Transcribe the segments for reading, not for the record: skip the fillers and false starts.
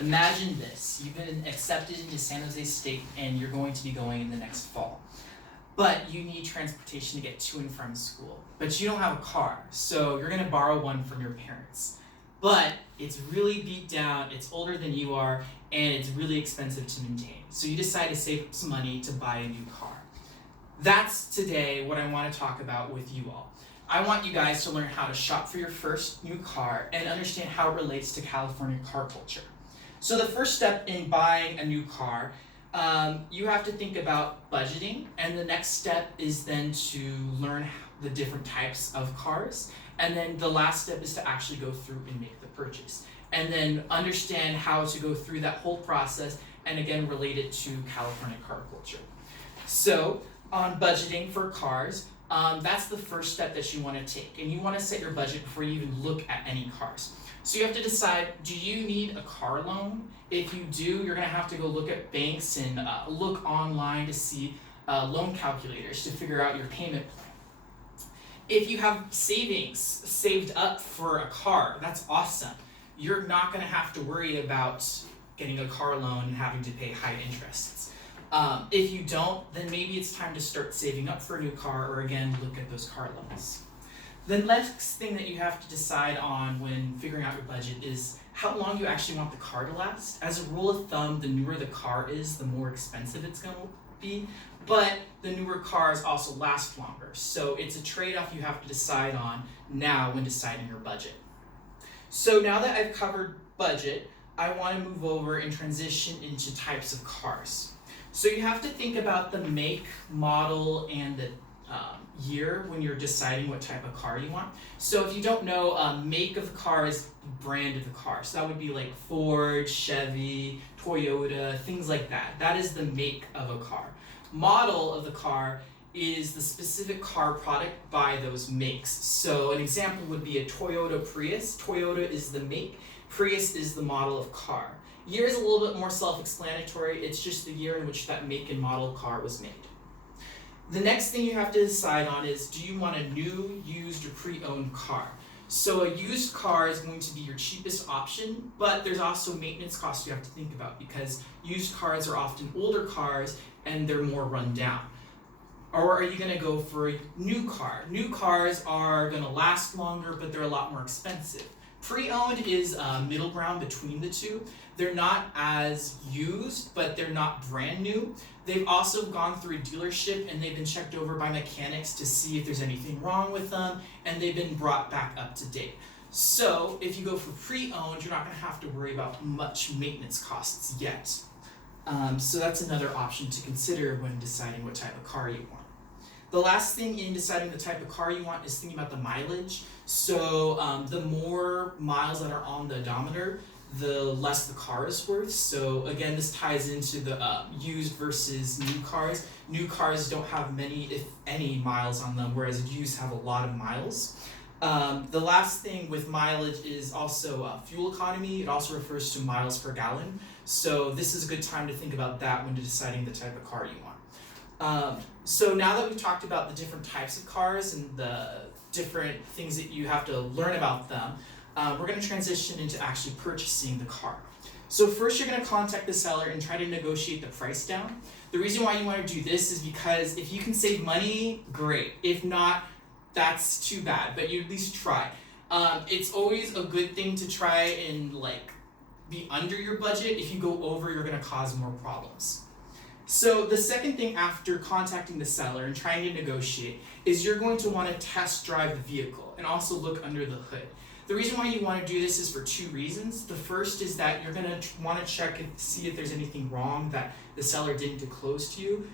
Imagine this, you've been accepted into San Jose State and you're going to be going in the next fall. But you need transportation to get to and from school. But you don't have a car, so you're gonna borrow one from your parents. But it's really beat down, it's older than you are, and it's really expensive to maintain. So you decide to save some money to buy a new car. That's today what I want to talk about with you all. I want you guys to learn how to shop for your first new car and understand how it relates to California car culture. So the first step in buying a new car, you have to think about budgeting, and the next step is then to learn the different types of cars, and then the last step is to actually go through and make the purchase, and then understand how to go through that whole process and again relate it to California car culture. So on budgeting for cars, that's the first step that you want to take, and you want to set your budget before you even look at any cars. So you have to decide, do you need a car loan? If you do, you're going to have to go look at banks and look online to see loan calculators to figure out your payment plan. If you have savings saved up for a car, that's awesome. You're not going to have to worry about getting a car loan and having to pay high interests. If you don't, then maybe it's time to start saving up for a new car, or again, look at those car loans. The next thing that you have to decide on when figuring out your budget is how long you actually want the car to last. As a rule of thumb, the newer the car is, the more expensive it's going to be, but the newer cars also last longer. So it's a trade-off you have to decide on now when deciding your budget. So now that I've covered budget, I want to move over and transition into types of cars. So you have to think about the make, model, and the year when you're deciding what type of car you want. So if you don't know, make of the car is the brand of the car. So that would be like Ford, Chevy, Toyota, things like that. That is the make of a car. Model of the car is the specific car product by those makes. So an example would be a Toyota Prius. Toyota is the make, Prius is the model of car. Year is a little bit more self-explanatory. It's just the year in which that make and model car was made. The next thing you have to decide on is, do you want a new, used, or pre-owned car? So a used car is going to be your cheapest option, but there's also maintenance costs you have to think about because used cars are often older cars and they're more run down. Or are you going to go for a new car? New cars are going to last longer, but they're a lot more expensive. Pre-owned is middle ground between the two. They're not as used, but they're not brand new. They've also gone through a dealership and they've been checked over by mechanics to see if there's anything wrong with them, and they've been brought back up to date. So if you go for pre-owned, you're not going to have to worry about much maintenance costs yet. So that's another option to consider when deciding what type of car you want. The last thing in deciding the type of car you want is thinking about the mileage. So the more miles that are on the odometer, the less the car is worth. So again, this ties into the used versus new cars. New cars don't have many, if any, miles on them, whereas used have a lot of miles. The last thing with mileage is also fuel economy. It also refers to miles per gallon. So this is a good time to think about that when deciding the type of car you want. So now that we've talked about the different types of cars and the different things that you have to learn about them, we're going to transition into actually purchasing the car. So first you're going to contact the seller and try to negotiate the price down. The reason why you want to do this is because if you can save money, great. If not, that's too bad, but you at least try. It's always a good thing to try and be under your budget. If you go over, you're going to cause more problems. So the second thing after contacting the seller and trying to negotiate is you're going to want to test drive the vehicle and also look under the hood. The reason why you want to do this is for two reasons. The first is that you're going to want to check and see if there's anything wrong that the seller didn't disclose to you.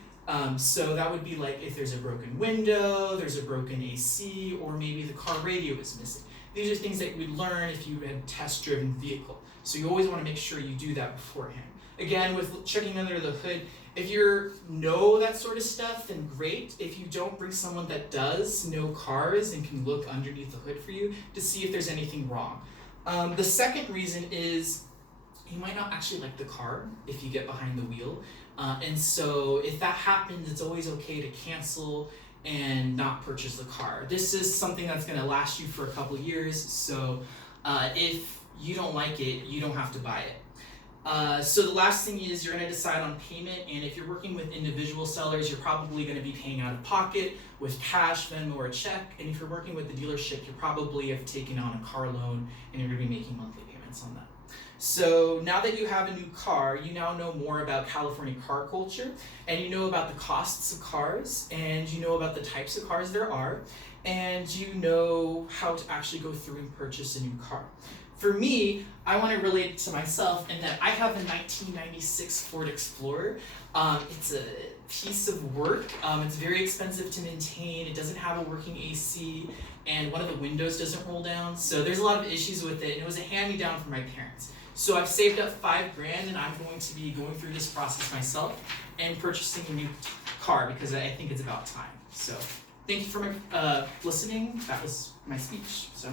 So that would be like if there's a broken window, there's a broken AC, or maybe the car radio is missing. These are things that you would learn if you had test-driven the vehicle. So you always want to make sure you do that beforehand. Again, with checking under the hood, if you know that sort of stuff, then great. If you don't, bring someone that does know cars and can look underneath the hood for you to see if there's anything wrong. The second reason is you might not actually like the car if you get behind the wheel. And so if that happens, it's always okay to cancel and not purchase the car. This is something that's going to last you for a couple of years. So if you don't like it, you don't have to buy it. So the last thing is you're going to decide on payment, and if you're working with individual sellers, you're probably going to be paying out of pocket with cash, Venmo, or a check. And if you're working with the dealership, you probably have taken on a car loan, and you're going to be making monthly payments on that. So now that you have a new car, you now know more about California car culture, and you know about the costs of cars, and you know about the types of cars there are, and you know how to actually go through and purchase a new car. For me, I want to relate it to myself in that I have a 1996 Ford Explorer. It's a piece of work. It's very expensive to maintain. It doesn't have a working AC, and one of the windows doesn't roll down. So there's a lot of issues with it, and it was a hand-me-down from my parents. So I've saved up $5 grand, and I'm going to be going through this process myself and purchasing a new car because I think it's about time. So thank you for listening. That was my speech. So.